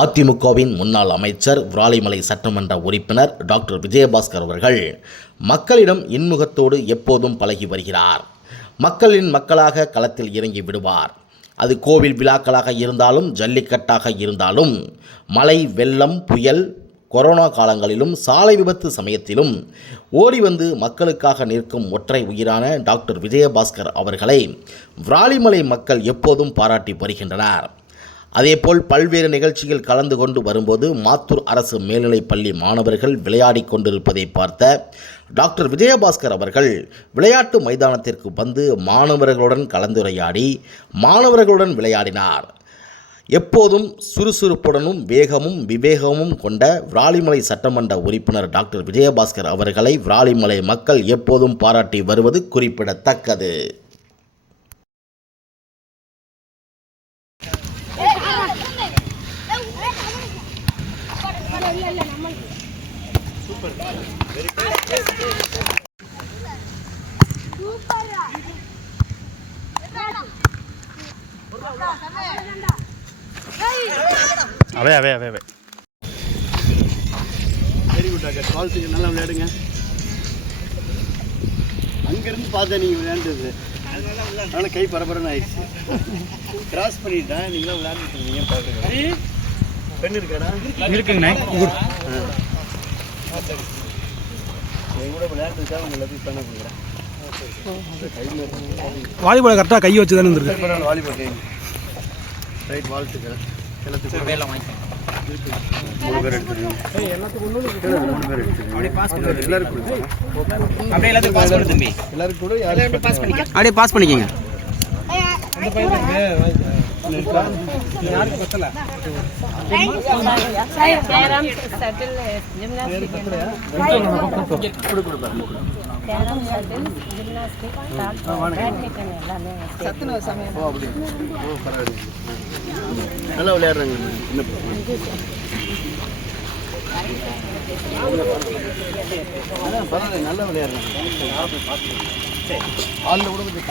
அதிமுகவின் முன்னாள் அமைச்சர் விராலிமலை சட்டமன்ற உறுப்பினர் டாக்டர் விஜயபாஸ்கர் அவர்கள் மக்களிடம் இன்முகத்தோடு எப்போதும் பழகி வருகிறார். மக்களின் மக்களாக களத்தில் இறங்கி விடுவார். அது கோவில் விழாக்களாக இருந்தாலும், ஜல்லிக்கட்டாக இருந்தாலும், மழை, வெள்ளம், புயல், கொரோனா காலங்களிலும், சாலை விபத்து சமயத்திலும் ஓடி வந்து மக்களுக்காக நிற்கும் ஒற்றை உயிரான டாக்டர் விஜயபாஸ்கர் அவர்களை விராலிமலை மக்கள் எப்போதும் பாராட்டி வருகின்றனர். அதேபோல் பல்வேறு நிகழ்ச்சியில் கலந்து கொண்டு வரும்போது மாத்தூர் அரசு மேல்நிலைப் பள்ளி மாணவர்கள் விளையாடி கொண்டிருப்பதை பார்த்த டாக்டர் விஜயபாஸ்கர் அவர்கள் விளையாட்டு மைதானத்திற்கு வந்து மாணவர்களுடன் கலந்துரையாடி மாணவர்களுடன் விளையாடினார். எப்போதும் சுறுசுறுப்புடனும் வேகமும் விவேகமும் கொண்ட விராலிமலை சட்டமன்ற உறுப்பினர் டாக்டர் விஜயபாஸ்கர் அவர்களை விராலிமலை மக்கள் எப்போதும் பாராட்டி வருவது குறிப்பிடத்தக்கது. வெரி குட் டாக்டர், வாழ்த்துக்கு நல்லா விளையாடுங்க. அங்கேருந்து பார்த்தா நீங்கள் விளையாண்டது அதனால கை பரபரன்னு ஆயிடுச்சு. கிராஸ் பண்ணிட்டேன், நீங்களாம் விளையாண்டுட்டு இருந்தீங்க. பார்க்குறேன் பெண் இருக்காடா? இருக்குங்கண்ணே. என் கூட விளையாண்டுருக்கா உங்களை எல்லாத்தையும் பண்ண கொடுக்குறேன். வாலிபால் கரெக்டாக கை வச்சு தானே இருந்திருக்கு. வாலிபால் கை ரைட். வாழ்த்துக்கள் எல்லாத்துக்கும். பேர் எடுத்துருங்க. 3 பேர் எடுத்துருங்க. எல்லாருக்கும் கூட அப்படியே பாஸ் பண்ணிக்கோங்க. நல்லா விளையாடுறாங்க. பரவாயில்ல, நல்லா விளையாடுறாங்க. ஆளில் கூட கொஞ்சம்